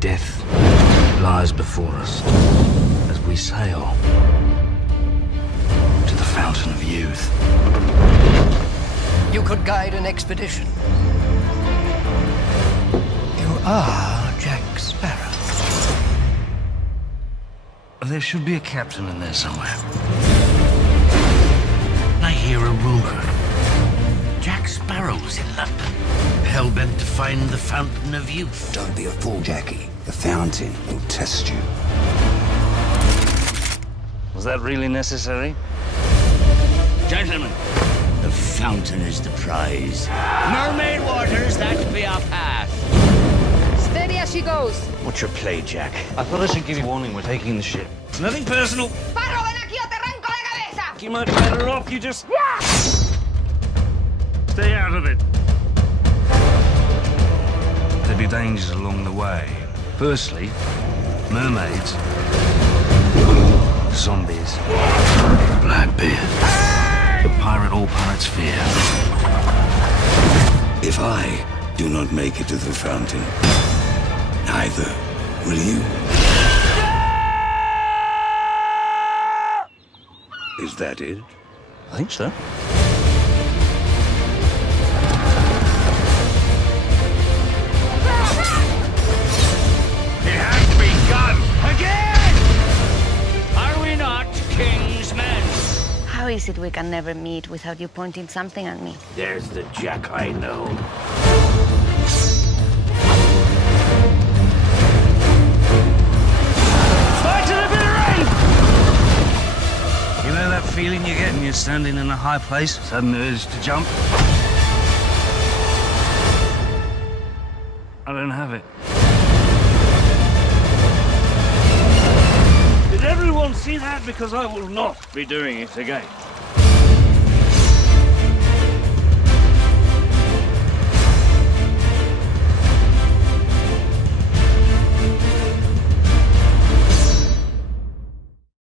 death lies before us as we sail to the fountain of youth. You could guide an expedition. You are Jack Sparrow. There should be a captain in there somewhere. I hear a rumor. Jack Sparrow's in London, hell-bent to find the fountain of youth. Don't be a fool, Jackie. The fountain will test you. Was that really necessary? Gentlemen, the fountain is the prize. Mermaid waters, that be our path. Steady as she goes. What's your play, Jack? I thought I should give you warning. We're taking the ship. It's nothing personal. Sparrow, ven aquí o te arranco la cabeza. You might be better off. You just... Stay out of it. There'll be dangers along the way. Firstly, mermaids, zombies, Blackbeard, the pirate all pirates fear. If I do not make it to the fountain, neither will you. Is that it? I think so. It has begun again! Are we not king's men? How is it we can never meet without you pointing something at me? There's the Jack I know. Fight to the bitter end! You know that feeling you get when you're standing in a high place? Sudden urge to jump? I don't have it. Did everyone see that? Because I will not be doing it again.